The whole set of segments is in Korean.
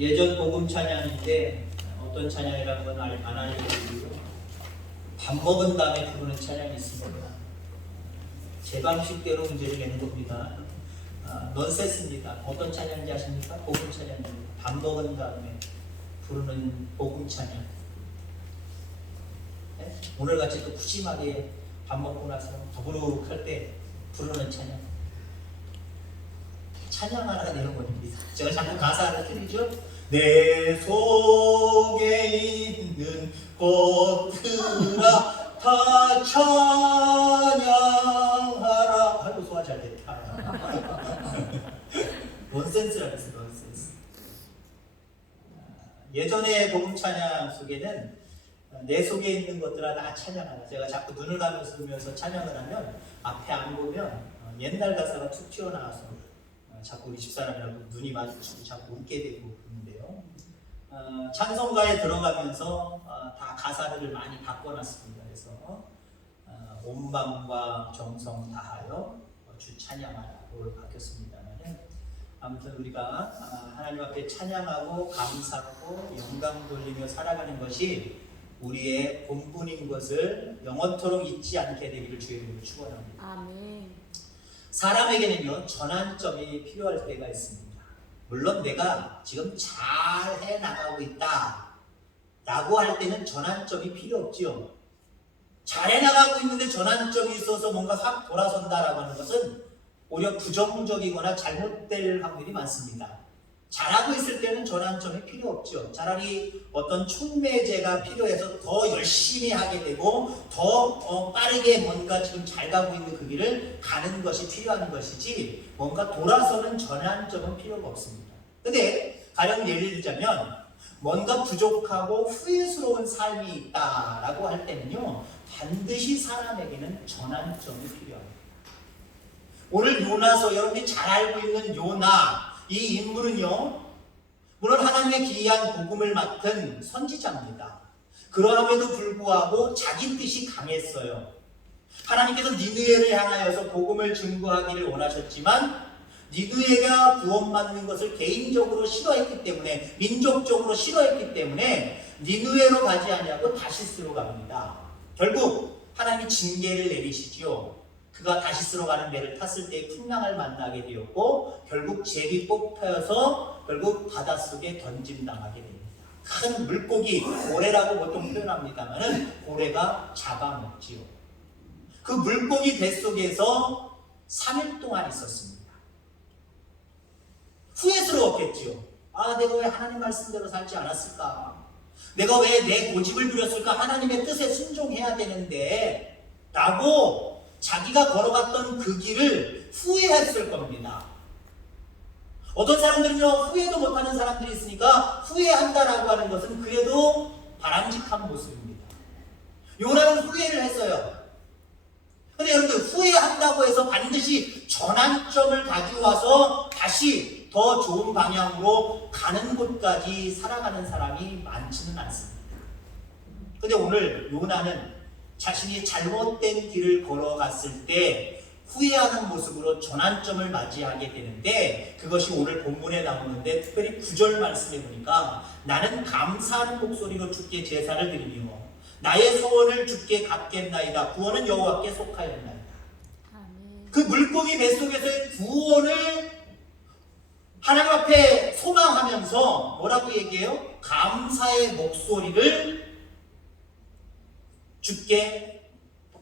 예전 복음 찬양인데 어떤 찬양이라는 건 안 알려드리고 밥 먹은 다음에 부르는 찬양이 있습니다. 제 방식대로 문제를 내는 겁니다. 넌센스입니다. 어떤 찬양인지 아십니까? 복음 찬양입니다. 밥 먹은 다음에 부르는 복음 찬양. 네? 오늘같이 또 푸짐하게 밥 먹고 나서 더부룩할 때 부르는 찬양. 찬양하라 이런 겁니다. 제가 자꾸 가사를 틀리죠? 내 속에 있는 꽃들아 다 찬양하라. 아이고 소화 잘 됐다. 넌센스라고 했어요. 넌센스. 예전에 복음 찬양 속에는 내 속에 있는 것들아 다 찬양하라. 제가 자꾸 눈을 감으면서 찬양을 하면 앞에 안 보면 옛날 가사가 툭 튀어나와서 자꾸 우리 집사람이랑 눈이 마주치고 자꾸 웃게 되고 그러는데요. 찬송가에 들어가면서 다 가사들을 많이 바꿔놨습니다. 그래서 온 마음과 정성 다하여 주 찬양하라로 바뀌었습니다만 아무튼 우리가 하나님 앞에 찬양하고 감사하고 영광 돌리며 살아가는 것이 우리의 본분인 것을 영원토록 잊지 않게 되기를 주의 이름으로 축원합니다. 아멘. 사람에게는요 전환점이 필요할 때가 있습니다. 물론 내가 지금 잘 해나가고 있다 라고 할 때는 전환점이 필요 없지요. 잘 해나가고 있는데 전환점이 있어서 뭔가 확 돌아선다라고 하는 것은 오히려 부정적이거나 잘못될 확률이 많습니다. 잘하고 있을 때는 전환점이 필요 없죠. 차라리 어떤 촉매제가 필요해서 더 열심히 하게 되고 더 빠르게 뭔가 지금 잘 가고 있는 그 길을 가는 것이 필요한 것이지 뭔가 돌아서는 전환점은 필요가 없습니다. 근데 가령 예를 들자면 뭔가 부족하고 후회스러운 삶이 있다라고 할 때는요 반드시 사람에게는 전환점이 필요합니다. 오늘 요나서 여러분이 잘 알고 있는 요나 이 인물은요 물론 하나님의 기이한 복음을 맡은 선지자입니다. 그러함에도 불구하고 자기 뜻이 강했어요. 하나님께서 니느웨를 향하여서 복음을 증거하기를 원하셨지만 니느웨가 구원받는 것을 개인적으로 싫어했기 때문에 민족적으로 싫어했기 때문에 니느웨로 가지 아니하고 다시스로 갑니다. 결국 하나님이 징계를 내리시지요. 그가 다시스로 가는 배를 탔을 때 풍랑을 만나게 되었고 결국 잽이 뽑혀서 결국 바닷속에 던짐당하게 됩니다. 큰 물고기, 고래라고 보통 표현합니다만 고래가 잡아먹지요. 그 물고기 뱃속에서 3일 동안 있었습니다. 후회스러웠겠지요. 내가 왜 하나님 말씀대로 살지 않았을까? 내가 왜 내 고집을 부렸을까? 하나님의 뜻에 순종해야 되는데 라고 자기가 걸어갔던 그 길을 후회했을 겁니다. 어떤 사람들은요 후회도 못하는 사람들이 있으니까 후회한다라고 하는 것은 그래도 바람직한 모습입니다. 요나는 후회를 했어요. 근데 여러분들 후회한다고 해서 반드시 전환점을 가져와서 다시 더 좋은 방향으로 가는 곳까지 살아가는 사람이 많지는 않습니다. 근데 오늘 요나는 자신이 잘못된 길을 걸어갔을 때 후회하는 모습으로 전환점을 맞이하게 되는데 그것이 오늘 본문에 나오는데 특별히 9절 말씀해 보니까 나는 감사하는 목소리로 주께 제사를 드리며 나의 소원을 주께 갚겠나이다. 구원은 여호와께 속하였나이다. 아멘. 그 물고기 뱃속에서의 구원을 하나님 앞에 소망하면서 뭐라고 얘기해요? 감사의 목소리를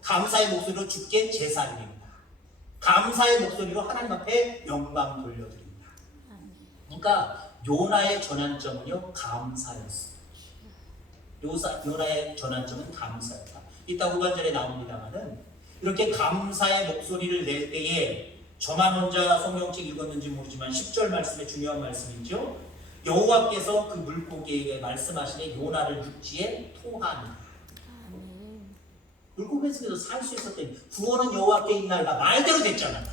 감사의 목소리로 주께 제사드립니다. 감사의 목소리로 하나님 앞에 영광 돌려드립니다. 그러니까 요나의 전환점은요 감사였어요. 요나의 전환점은 감사였다. 이따 후반절에 나옵니다만은 이렇게 감사의 목소리를 낼 때에 저만 혼자 성경책 읽었는지 모르지만 10절 말씀에 중요한 말씀이죠. 여호와께서 그 물고기에게 말씀하시되 요나를 육지에 토하니라. 물고기 속에서 살 수 있었더니 구원은 여호와께 있나이다. 말대로 됐잖아요.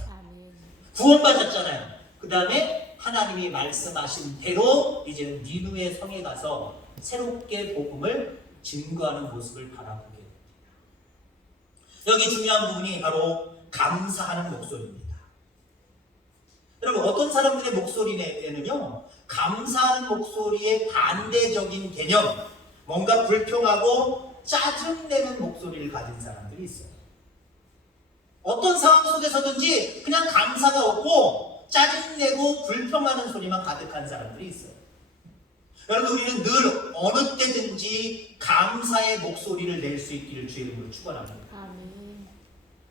구원받았잖아요. 그 다음에 하나님이 말씀하신 대로 이제는 니느웨 성에 가서 새롭게 복음을 증거하는 모습을 바라보게 됩니다. 여기 중요한 부분이 바로 감사하는 목소리입니다. 여러분, 어떤 사람들의 목소리에는요, 감사하는 목소리의 반대적인 개념, 뭔가 불평하고 짜증내는 목소리를 가진 사람들이 있어요. 어떤 상황 속에서든지 그냥 감사가 없고 짜증내고 불평하는 소리만 가득한 사람들이 있어요. 여러분, 우리는 늘 어느 때든지 감사의 목소리를 낼 수 있기를 주의 이름으로 축원합니다.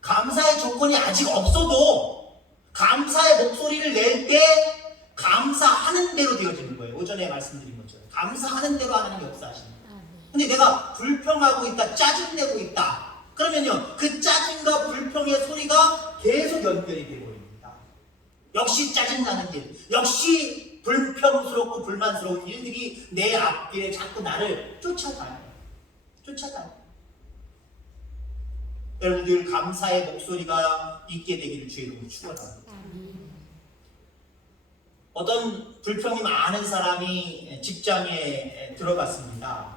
감사의 조건이 아직 없어도 감사의 목소리를 낼 때 감사하는 대로 되어지는 거예요. 오전에 말씀드린 것처럼 감사하는 대로 하나님이 역사하십니다. 근데 내가 불평하고 있다, 짜증내고 있다, 그러면요, 그 짜증과 불평의 소리가 계속 연결이 되어버립니다. 역시 짜증나는 일, 역시 불평스럽고 불만스러운 일들이 내 앞길에 자꾸 나를 쫓아가요. 여러분들 감사의 목소리가 있게 되기를 주의 이름으로 축원합니다. 어떤 불평이 많은 사람이 직장에 들어갔습니다.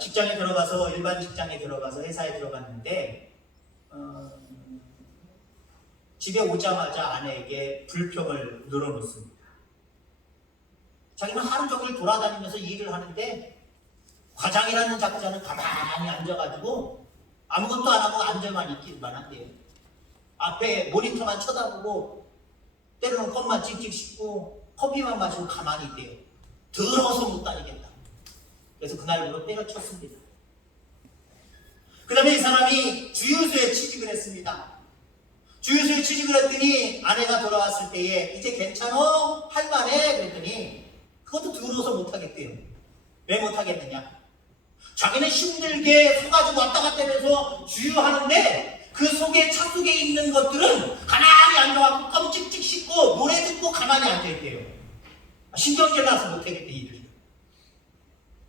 직장에 들어가서, 일반 직장에 들어가서 회사에 들어갔는데 집에 오자마자 아내에게 불평을 늘어놓습니다. 자기는 하루 종일 돌아다니면서 일을 하는데 과장이라는 작자는 가만히 앉아가지고 아무것도 안 하고 앉아만 있기만 한대요. 앞에 모니터만 쳐다보고 때로는 껌만 찍찍 씹고 커피만 마시고 가만히 있대요. 더러워서 못 다니겠다. 그래서 그날부로 때려쳤습니다. 그 다음에 이 사람이 주유소에 취직을 했습니다. 주유소에 취직을 했더니 아내가 돌아왔을 때에 이제 괜찮어? 할만해? 그랬더니 그것도 더러워서 못하겠대요. 왜 못하겠느냐? 자기는 힘들게 서가지고 왔다 갔다 하면서 주유하는데 그 속에, 차 속에 있는 것들은 가만히 앉아갖고 껌 찍찍 씹고 노래 듣고 가만히 앉아있대요. 신경질 나서 못하겠대, 일을.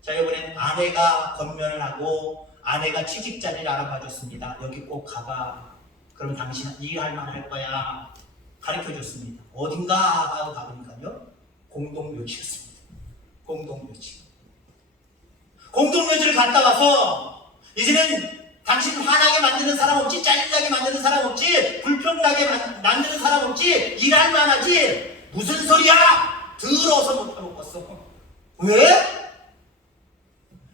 자, 이번엔 아내가 건면을 하고 아내가 취직 자리를 알아봐줬습니다. 여기 꼭 가봐. 그럼 당신 일할 만할 거야. 가르쳐줬습니다. 어딘가 하고 가보니까요, 공동묘지였습니다. 공동묘지를 갔다 와서 이제는 당신 화나게 만드는 사람 없지, 짜증나게 만드는 사람 없지, 불평나게 만드는 사람 없지, 일할 만하지. 무슨 소리야? 더러워서 못하고 껐어. 왜?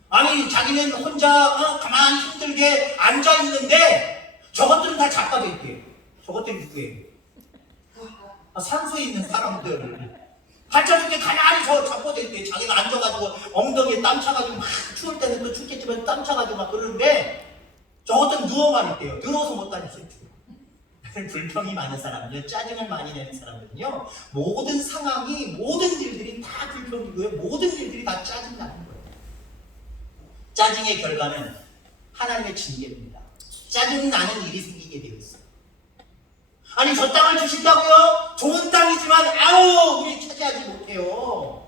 아니, 자기는 혼자 가만히 힘들게 앉아있는데 저것들은 다 작가도 있대요. 저것들이 누구예요? 산소에 있는 사람들. 한참 이렇게 가만히 잡고져 있대. 자기가 앉아가지고 엉덩이에 땀 차가지고 막, 추울 때는 또 춥겠지만 땀 차가지고 막 그러는데 저것들은 누워만 있대요. 더러워서 못 다녔어요. 불평이 많은 사람은요, 짜증을 많이 내는 사람들은요, 모든 상황이, 모든 일들이 다 불평이고요, 모든 일들이 다 짜증나는 거예요. 짜증의 결과는 하나님의 징계입니다. 짜증나는 일이 생기게 되어 있어요. 아니, 저 땅을 주신다고요? 좋은 땅이지만 아우, 우리 차지하지 못해요.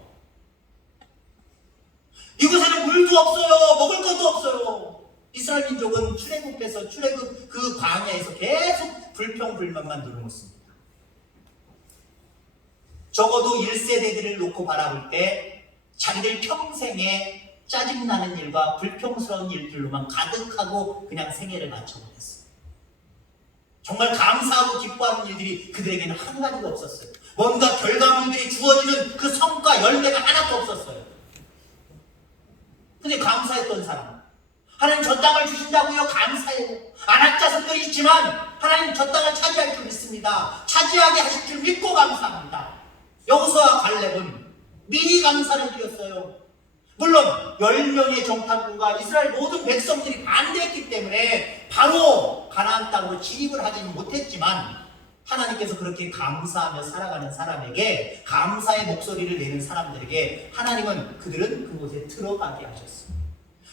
이곳에는 물도 없어요. 먹을 것도 없어요. 이스라엘 민족은 출애굽해서 출애굽 그 광야에서 계속 불평불만만 늘어놓습니다. 적어도 1세대들을 놓고 바라볼 때 자기들 평생에 짜증나는 일과 불평스러운 일들로만 가득하고 그냥 생애를 마쳐버렸어요. 정말 감사하고 기뻐하는 일들이 그들에게는 한 가지도 없었어요. 뭔가 결과물들이 주어지는 그 성과, 열매가 하나도 없었어요. 근데 감사했던 사람, 하나님 저 땅을 주신다고요? 감사해요. 안악자손들이 있지만 하나님 저 땅을 차지할 줄 믿습니다. 차지하게 하실 줄 믿고 감사합니다. 여호수아와 갈렙은 미리 감사를 드렸어요. 물론 10명의 정탐꾼과 이스라엘 모든 백성들이 반대했기 때문에 바로 가나안 땅으로 진입을 하지는 못했지만 하나님께서 그렇게 감사하며 살아가는 사람에게, 감사의 목소리를 내는 사람들에게 하나님은 그들은 그곳에 들어가게 하셨어요.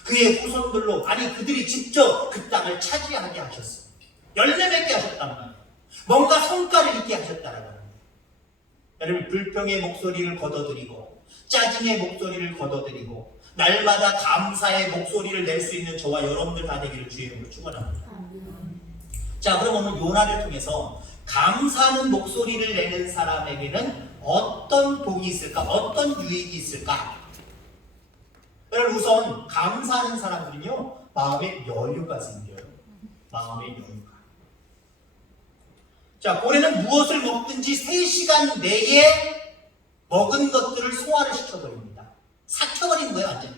그의 후손들로, 아니 그들이 직접 그 땅을 차지하게 하셨어요. 열매 맺게 하셨단 말이에요. 뭔가 성과를 있게 하셨다는 거예요. 여러분, 불평의 목소리를 걷어들이고 짜증의 목소리를 걷어들이고 날마다 감사의 목소리를 낼 수 있는 저와 여러분들 다 되기를 주의 이름으로 축원합니다. 자, 그럼 오늘 요나를 통해서 감사하는 목소리를 내는 사람에게는 어떤 복이 있을까? 어떤 유익이 있을까? 여러분, 우선 감사하는 사람들은요, 마음에 여유가 생겨요. 마음에 여유가. 자, 고래는 무엇을 먹든지 3시간 내에 먹은 것들을 소화를 시켜버립니다. 삭혀버린 거예요, 완전히.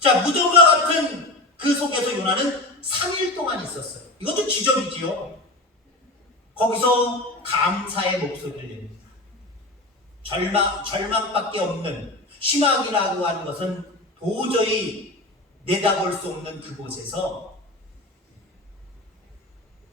자, 무덤과 같은 그 속에서 요나는 3일 동안 있었어요. 이것도 기적이지요. 거기서 감사의 목소리를 냅니다. 절망밖에 없는, 희망이라고 하는 것은 도저히 내다볼 수 없는 그곳에서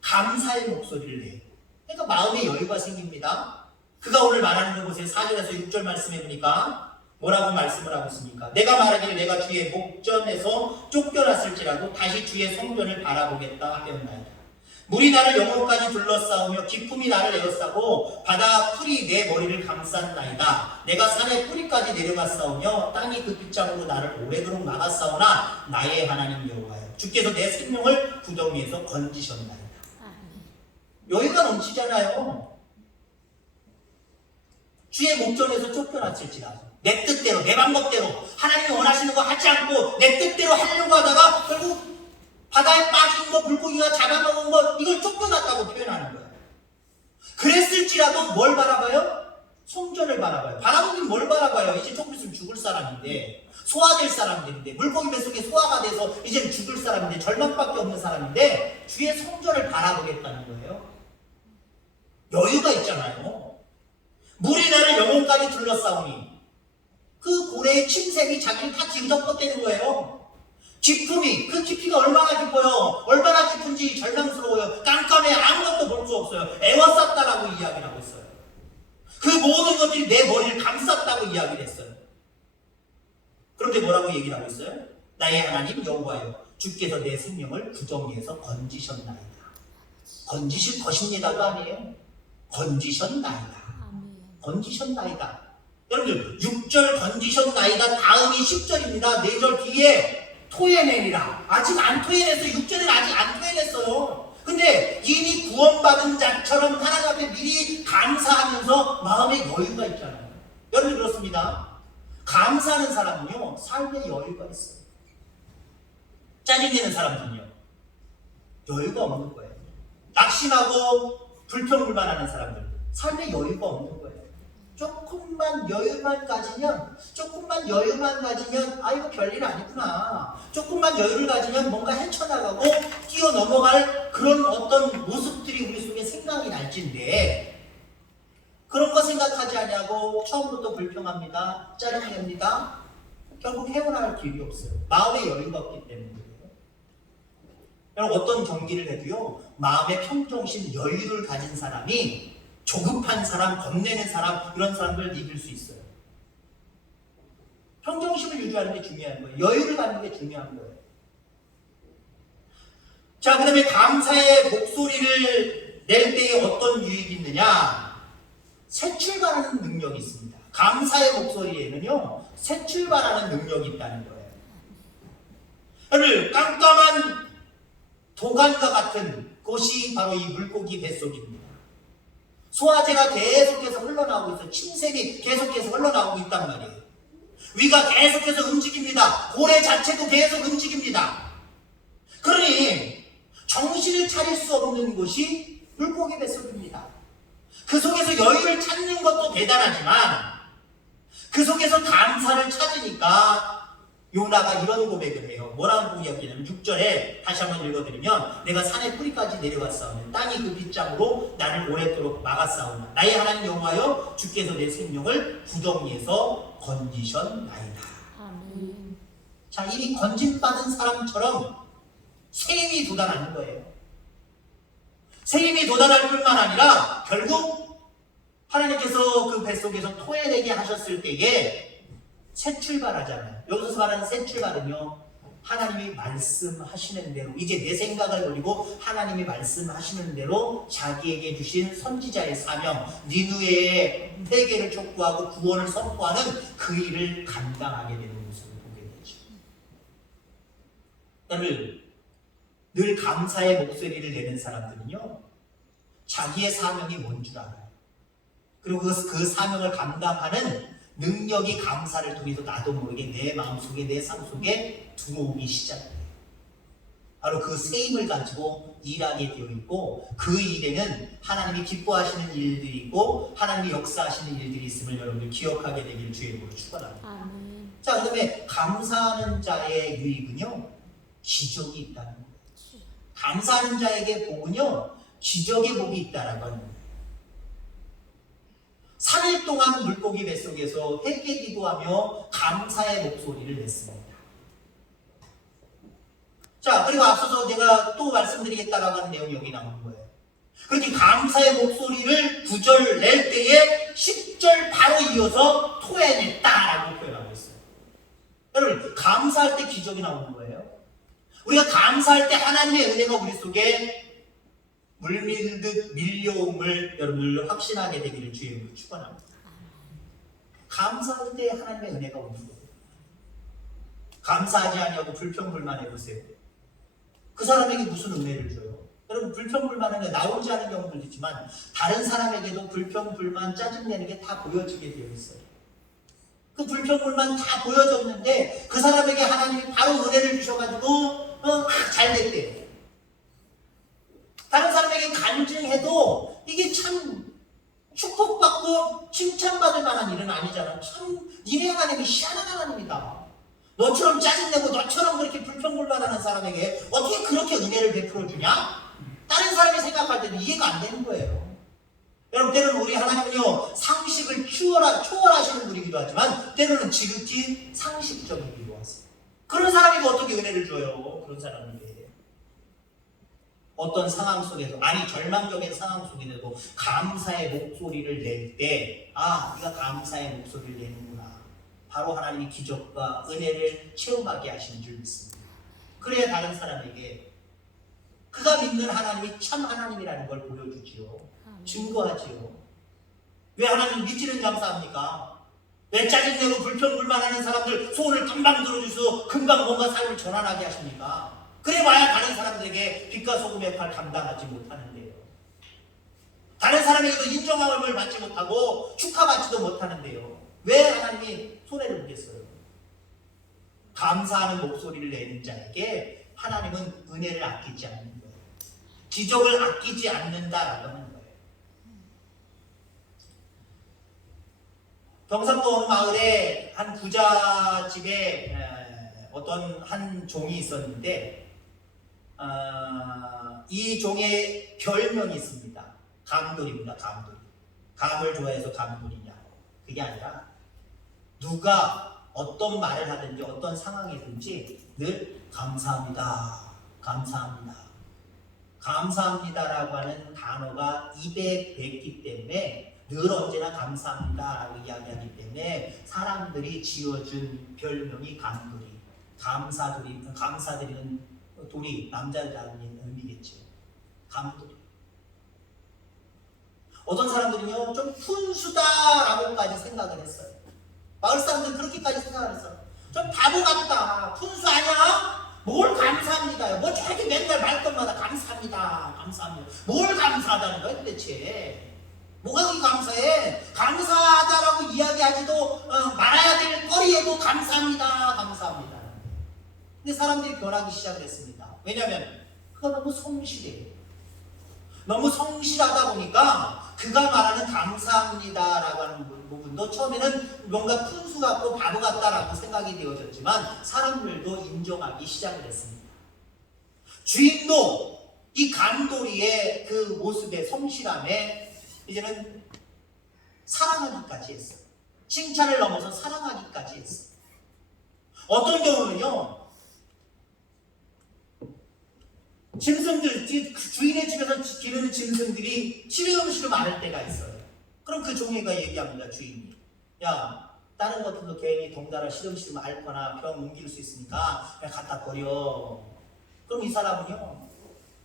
감사의 목소리를 내요. 그러니까 마음에 여유가 생깁니다. 그가 오늘 말하는 그곳에 4절에서 6절 말씀해 보니까 뭐라고 말씀을 하고 있습니까? 내가 말하기를 내가 주의 목전에서 쫓겨났을지라도 다시 주의 성전을 바라보겠다 하였나이다. 물이 나를 영혼까지 둘러싸우며 기품이 나를 에워싸고 바다 풀이 내 머리를 감쌌나이다. 내가 산의 뿌리까지 내려갔사오며 땅이 그 빗장으로 나를 오래도록 막았사오나 나의 하나님 여호와여 주께서 내 생명을 구덩이에서 건지셨나이다. 여유가 넘치잖아요. 주의 목전에서 쫓겨났을지라도 내 뜻대로 내 방법대로 하나님이 원하시는 거 하지 않고 내 뜻대로 하려고 하다가 결국 바다에 빠진 거, 물고기가 잡아먹은 거, 이걸 쫓겨났다고 표현하는 거예요. 그랬을지라도 뭘 바라봐요? 성전을 바라봐요. 바라보긴 뭘 바라봐요? 이제 조금 있으면 죽을 사람인데, 소화될 사람들인데, 물고기 뱃속에 소화가 돼서 이제 죽을 사람인데, 절망밖에 없는 사람인데, 주의 성전을 바라보겠다는 거예요. 여유가 있잖아요. 물이 나를 영혼까지 둘러싸우니, 그 고래의 침샘이 자기를 다 뒤덮어대는 거예요. 깊음이, 그 깊이가 얼마나 깊어요. 얼마나 깊은지 절망스러워요. 깜깜해 아무것도 볼 수 없어요. 에워쌌다라고 이야기를 하고 있어요. 그 모든 것들이 내 머리를 감쌌다고 이야기를 했어요. 그런데 뭐라고 얘기를 하고 있어요? 나의 하나님 여호와여 주께서 내 생명을 구덩이에서 건지셨나이다. 건지실 것입니다도 아니에요. 건지셨나이다. 건지셨나이다. 여러분들 6절 건지셨나이다 다음이 10절입니다. 4절 뒤에 토해내리라. 아직 안 토해냈어요. 6절은 아직 안 토해냈어요. 근데 이미 구원받은 자처럼 하나님 앞에 미리 감사하면서 마음에 여유가 있잖아요. 여러분 그렇습니다. 감사하는 사람은요 삶에 여유가 있어요. 짜증내는 사람은요 여유가 없는 거예요. 낙심하고 불평불만하는 사람들 삶에 여유가 없는 거예요. 조금만 여유만 가지면 아 이거 별일 아니구나. 조금만 여유를 가지면 뭔가 헤쳐나가고 뛰어넘어갈 그런 어떤 모습들이 우리 속에 생각이 날진데 그런 거 생각하지 않냐고 처음부터 불평합니다. 짜증냅니다. 결국 헤어나갈 길이 없어요. 마음에 여유가 없기 때문이에요. 여러분 어떤 경기를 해도요 마음의 평정심 여유를 가진 사람이 조급한 사람, 겁내는 사람, 이런 사람들을 이길 수 있어요. 평정심을 유지하는 게 중요한 거예요. 여유를 갖는 게 중요한 거예요. 자, 그 다음에 감사의 목소리를 낼 때에 어떤 유익이 있느냐? 새 출발하는 능력이 있습니다. 감사의 목소리에는요, 새 출발하는 능력이 있다는 거예요. 여러분, 깜깜한 도관과 같은 곳이 바로 이 물고기 뱃속입니다. 소화제가 계속해서 흘러나오고 있어요. 침샘이 계속해서 흘러나오고 있단 말이에요. 위가 계속해서 움직입니다. 고래 자체도 계속 움직입니다. 그러니 정신을 차릴 수 없는 곳이 물고기 뱃속입니다. 그 속에서 여유를 찾는 것도 대단하지만 그 속에서 감사를 찾으니까 요나가 이런 고백을 해요. 뭐라고 이야기냐면 6절에 다시 한번 읽어드리면 내가 산의 뿌리까지 내려갔사오니 땅이 그 빗장으로 나를 오랫도록 막았사오나 나의 하나님 여호와여 주께서 내 생명을 구덩이에서 건지셨나이다. 아멘. 자, 이미 건짐받은 사람처럼 새 힘이 돋아나는 거예요. 새 힘이 돋아날 뿐만 아니라 결국 하나님께서 그 뱃속에서 토해내게 하셨을 때에 새 출발하잖아요. 여기서 말하는 새 출발은요 하나님이 말씀하시는 대로 이제 내 생각을 버리고 하나님이 말씀하시는 대로 자기에게 주신 선지자의 사명 니느웨의 회개를 촉구하고 구원을 선포하는 그 일을 감당하게 되는 모습을 보게 되죠. 여러분 늘 감사의 목소리를 내는 사람들은요 자기의 사명이 뭔 줄 알아요. 그리고 그 사명을 감당하는 능력이 감사를 통해서 나도 모르게 내 마음속에 내 삶 속에 들어오기 시작해요. 바로 그 세임을 가지고 일하게 되어 있고, 그 일에는 하나님이 기뻐하시는 일들이 있고 하나님이 역사하시는 일들이 있음을 여러분들 기억하게 되기를 주의 이름으로 축원합니다. 아멘. 자, 그 다음에 감사하는 자의 유익은요, 기적이 있다는 거예요. 감사하는 자에게 복은요, 기적의 복이 있다라고 하는 거예요. 3일 동안 물고기 뱃속에서 회개 기도하며 감사의 목소리를 냈습니다. 자, 그리고 앞서서 제가 또 말씀드리겠다라고 하는 내용이 여기 나오는 거예요. 그렇게 감사의 목소리를 9절 낼 때에 10절 바로 이어서 토해냈다라고 표현하고 있어요. 여러분, 감사할 때 기적이 나오는 거예요. 우리가 감사할 때 하나님의 은혜가 우리 속에 물밀듯 밀려옴을 여러분들 확신하게 되기를 주의 이름으로 축원합니다. 감사할 때 하나님의 은혜가 오는 거예요. 감사하지 않냐고 불평불만해 보세요. 그 사람에게 무슨 은혜를 줘요? 여러분, 불평불만은 나오지 않은 경우도 있지만 다른 사람에게도 불평불만 짜증내는 게 다 보여지게 되어 있어요. 그 불평불만 다 보여졌는데 그 사람에게 하나님이 바로 은혜를 주셔가지고 잘 됐대요. 다른 사람에게 간증해도 이게 참 축복받고 칭찬받을 만한 일은 아니잖아. 참 니네 하나님이 희한한 하나님이다. 너처럼 짜증내고 너처럼 그렇게 불평불만하는 사람에게 어떻게 그렇게 은혜를 베풀어주냐? 다른 사람이 생각할 때도 이해가 안 되는 거예요. 여러분, 때로는 우리 하나님은요, 상식을 초월하시는 분이기도 하지만 때로는 지극히 상식적이기도 하세요. 그런 사람에게 어떻게 은혜를 줘요? 그런 사람에게 어떤 상황 속에서, 아니 절망적인 상황 속에서도 감사의 목소리를 낼 때, 아, 네가 감사의 목소리를 내는구나, 바로 하나님이 기적과 은혜를 체험하게 하시는 줄 믿습니다. 그래야 다른 사람에게 그가 믿는 하나님이 참 하나님이라는 걸 보여주지요. 증거하지요. 왜 하나님 믿지는 감사합니까? 왜 짜증내고 불평불만하는 사람들 소원을 금방 들어주셔서 금방 뭔가 삶을 전환하게 하십니까? 그래봐야 다른 사람들에게 빛과 소금의 팔 감당하지 못하는데요. 다른 사람에게도 인정함을 받지 못하고 축하받지도 못하는데요. 왜 하나님이 손해를 보겠어요? 감사하는 목소리를 내는 자에게 하나님은 은혜를 아끼지 않는 거예요. 기적을 아끼지 않는다라고 하는 거예요. 경상도 어느 마을에 한 부자 집에 어떤 한 종이 있었는데, 이 종의 별명이 있습니다. 감돌입니다. 감돌. 감을 좋아해서 감돌이냐? 그게 아니라 누가 어떤 말을 하든지 어떤 상황이든지 늘 감사합니다. 감사합니다. 감사합니다라고 하는 단어가 입에 뱉기 때문에 늘 언제나 감사합니다라고 이야기하기 때문에 사람들이 지어준 별명이 감돌이. 감사드리는 돌이 남자라는 의미겠죠. 감돌이. 어떤 사람들은요, 좀 푼수다라고까지 생각을 했어요. 마을 사람들은 그렇게까지 생각을 했어요. 좀 바보 같다. 푼수 아니야? 뭘 감사합니다요? 뭐 저렇게 맨날 말끝마다 감사합니다. 감사합니다. 뭘 감사하다는 거야 도대체? 뭐가 그렇게 감사해? 감사하다라고 이야기하지도 말아야 될 거리에도 감사합니다. 감사합니다. 근데 사람들이 변하기 시작을 했습니다. 왜냐하면 그가 너무 성실해요. 너무 성실하다 보니까 그가 말하는 감사합니다라고 하는 부분도 처음에는 뭔가 푼수 같고 바보 같다라고 생각이 되어졌지만 사람들도 인정하기 시작을 했습니다. 주인도 이 감돌이의 그 모습의 성실함에 이제는 사랑하기까지 했어요. 칭찬을 넘어서 사랑하기까지 했어요. 어떤 경우는요, 짐승들, 주인의 집에서 기르는 짐승들이 시름시름 앓을 때가 있어요. 그럼 그 종이가 얘기합니다. 주인이, 야, 다른 것들도 괜히 덩달아 시름시름 앓거나 병 옮길 수 있으니까 그냥 갖다 버려. 그럼 이 사람은요,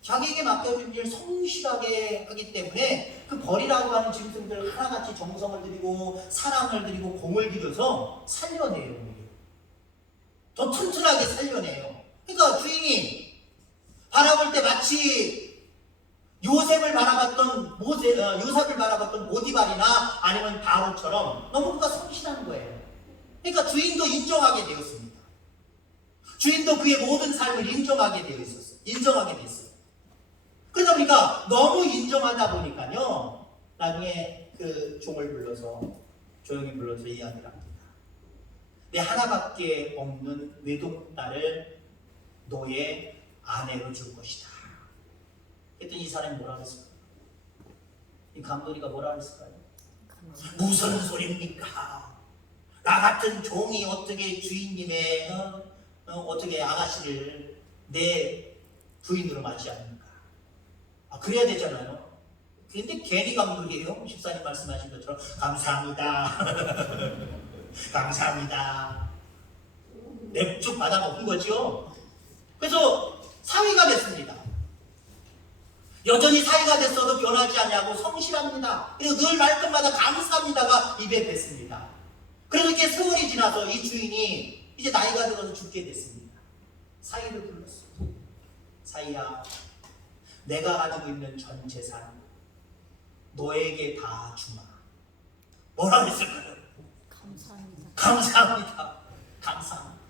자기에게 맡겨진 일 성실하게 하기 때문에 그 버리라고 하는 짐승들 하나같이 정성을 들이고 사랑을 들이고 공을 들여서 살려내요. 더 튼튼하게 살려내요. 그러니까 주인이 바라볼 때 마치 요셉을 바라봤던 모디발이나 아니면 바로처럼 너무 그가 성실한 거예요. 그러니까 주인도 인정하게 되었습니다. 주인도 그의 모든 삶을 인정하게 되어 있었어요. 인정하게 됐어요. 그러다 보니까 너무 인정하다 보니까요. 나중에 그 종을 불러서 조용히 불러서 이야기를 합니다. 내 하나밖에 없는 외동딸을 너의 아내로 줄 것이다. 그랬더니 이 사람이 뭐라 그랬을까요? 이 감독이가 뭐라 그랬을까요? 무슨 소리입니까? 나 같은 종이 어떻게 주인님의 어떻게 아가씨를 내 부인으로 맞이합니까? 그래야 되잖아요. 근데 괜히 감독이에요. 집사님 말씀하신 것처럼 감사합니다. 감사합니다. 냅쭉 받아먹은 거죠. 그래서 사위가 됐습니다. 여전히 사위가 됐어도 변하지 않냐고 성실합니다. 그리고 늘 말끝마다 감사합니다가 입에 뱉습니다. 그래서 이렇게 세월이 지나서 이 주인이 이제 나이가 들어서 죽게 됐습니다. 사위를 불렀어. 사위야, 내가 가지고 있는 전 재산 너에게 다 주마. 뭐라고 했을까요? 감사합니다. 감사합니다. 감사합니다.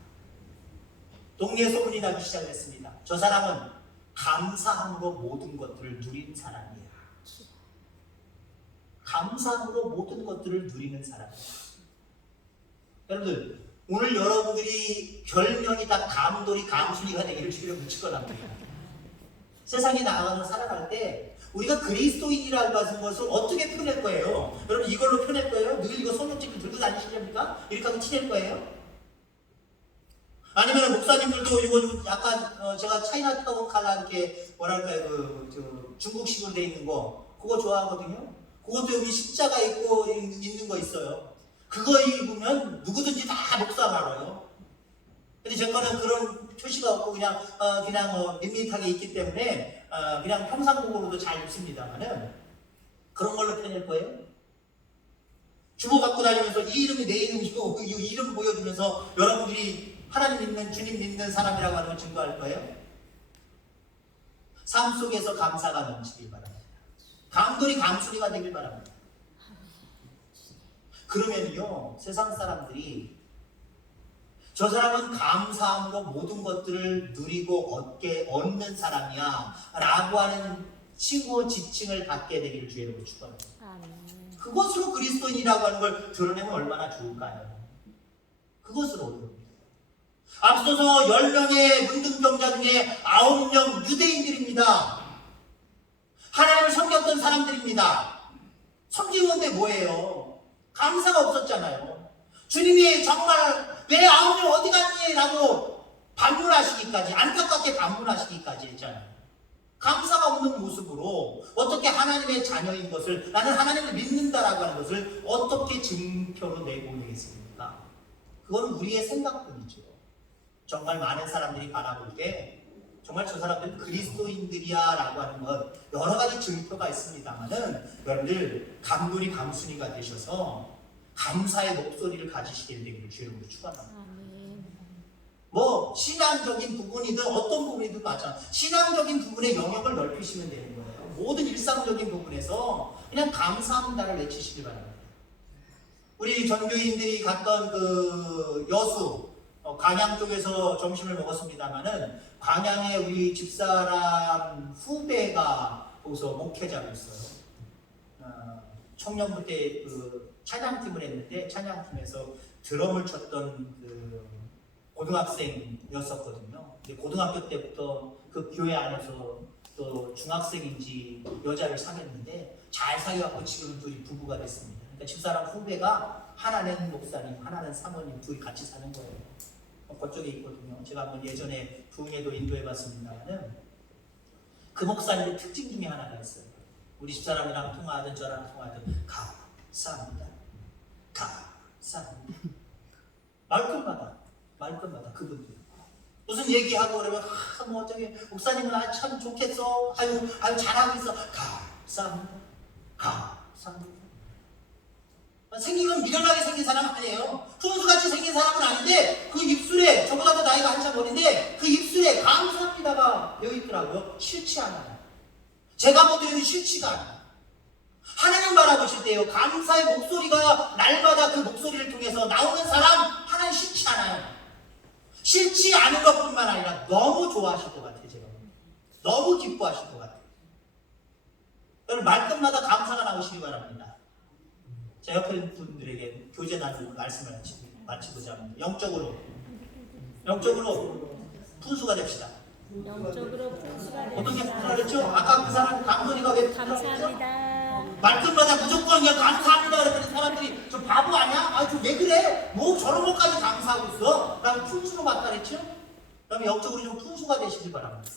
동네에 소문이 나기 시작했습니다. 저 사람은 감사함으로 모든 것들을 누린 사람이야. 감사함으로 모든 것들을 누리는 사람이야. 여러분들, 오늘 여러분들이 별명이 다 감돌이 감순이가 되기를 주려고 축원합니다. 세상에 나가서 살아갈 때 우리가 그리스도인이라고 하는 것을 어떻게 표현할 거예요? 여러분 이걸로 표현할 거예요? 늘 이거 손톱집을 들고 다니시렵니까? 이렇게 하고 티낼 거예요? 아니면 목사님들도 이거 약간 제가 차이나타운 칼라 이렇게 뭐랄까요 그 중국식으로 돼 있는 거 그거 좋아하거든요. 그것도 여기 십자가 있고 있는 거 있어요. 그거 입으면 누구든지 다 목사 말아요. 근데 제 거는 그런 표시가 없고 그냥 밋밋하게 있기 때문에 그냥 평상복으로도 잘 입습니다만은 그런 걸로 표현할 거예요. 주보 갖고 다니면서 이 이름이 내 이름이고 이 이름 보여주면서 여러분들이 하나님 믿는 주님 믿는 사람이라고 하는 걸 증거할 거예요. 삶 속에서 감사가 넘치길 바랍니다. 감돌이 감순이가 되길 바랍니다. 그러면요 세상 사람들이 저 사람은 감사함으로 모든 것들을 누리고 얻는 사람이야 라고 하는 칭호 지칭을 받게 되기를 주의 이름으로 축원합니다. 그것으로 그리스도인이라고 하는 걸 드러내면 얼마나 좋을까요? 그것으로 앞서서 10명의 문둥병자 중에 9명 유대인들입니다. 하나님을 섬겼던 사람들입니다. 섬긴 건데 뭐예요? 감사가 없었잖아요. 주님이 정말 내 9명 어디 갔니? 라고 반문하시기까지 안타깝게 반문하시기까지 했잖아요. 감사가 없는 모습으로 어떻게 하나님의 자녀인 것을 나는 하나님을 믿는다라고 하는 것을 어떻게 증표로 내보내겠습니까? 그건 우리의 생각뿐이죠. 정말 많은 사람들이 바라볼 때 정말 저 사람들은 그리스도인들이야 라고 하는 것 여러 가지 증표가 있습니다만은 여러분들 감돌이 감순이가 되셔서 감사의 목소리를 가지시게 되기를 주의 이름으로 축원합니다. 뭐 신앙적인 부분이든 어떤 부분이든 마찬가지 신앙적인 부분의 영역을 넓히시면 되는 거예요. 모든 일상적인 부분에서 그냥 감사합니다를 외치시기 바랍니다. 우리 전교인들이 갔던 그 여수 광양 쪽에서 점심을 먹었습니다만은 광양에 우리 집사람 후배가 거기서 목회자로 있어요. 청년부 때 그 찬양팀을 했는데 찬양팀에서 드럼을 쳤던 그 고등학생이었었거든요. 근데 고등학교 때부터 그 교회 안에서 또 중학생인지 여자를 사귀었는데 잘 사귀어갖고 지금 둘이 부부가 됐습니다. 그러니까 집사람 후배가 하나는 목사님, 하나는 사모님 둘이 같이 사는 거예요. 그쪽에 있거든요. 제가 한번 예전에 부흥회도 인도해봤습니다만은 그 목사님의 특징 중에 하나가 있어요. 우리 집사람이랑 통화하든 저랑 통화하든 감사합니다. 감사합니다. 말끝마다 그분들 무슨 얘기하고 그러면 뭐 저기 목사님은 참 좋겠어. 아유 잘하고 있어. 감사합니다. 생긴 건 미련하게 생긴 사람 아니에요. 훈수같이 생긴 사람은 아닌데 그 입술에 저보다도 나이가 한참 어린데 그 입술에 감사합니다가 되어 있더라고요. 싫지 않아요. 제가 보기에는 싫지가 않아요. 하나님 바라보실 때요 감사의 목소리가 날마다 그 목소리를 통해서 나오는 사람 하나님 싫지 않아요. 싫지 않은 것뿐만 아니라 너무 좋아하실 것 같아요. 제가 너무 기뻐하실 것 같아요. 여러분 말끝마다 감사가 나오시기 바랍니다. 자, 옆에 있는 분들에게 교제 나누고 말씀을 마치고자 합니다. 영적으로 분수가 됩시다. 영적으로 풍수가 어떻게 됩시다. 그랬죠? 아까 그 사람 강건이가 왜 감사합니다. 말끝마다 무조건 그냥 감사합니다 그랬더니 사람들이 저 바보 아니야? 아, 저 왜 그래? 뭐 저런 것까지 감사하고 있어? 난 분수로 봤다 그랬죠? 그러면 영적으로 좀 분수가 되시길 바랍니다.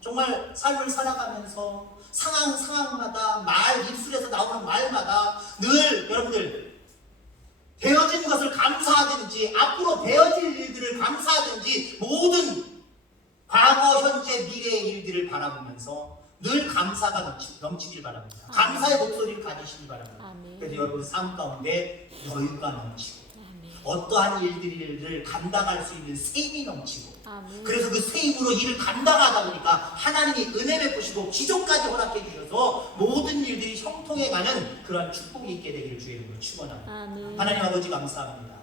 정말 삶을 살아가면서 상황마다 입술에서 나오는 말마다 늘 여러분들 되어진 것을 감사하든지 앞으로 되어질 일들을 감사하든지 모든 과거, 현재, 미래의 일들을 바라보면서 늘 감사가 넘치길 바랍니다. 감사의 목소리를 가지시기 바랍니다. 아멘. 그래서 여러분 삶 가운데 여유가 넘치고 아멘. 어떠한 일들을 감당할 수 있는 셈이 넘치고 아멘. 그래서 그 셈으로 일을 감당하다 보니까 하나님이 은혜 베푸시고 기적까지 허락해 주셔서 모든 일들이 형통해가는 그러한 축복이 있게 되기를 주의 이름으로 축원합니다. 아멘. 하나님 아버지 감사합니다.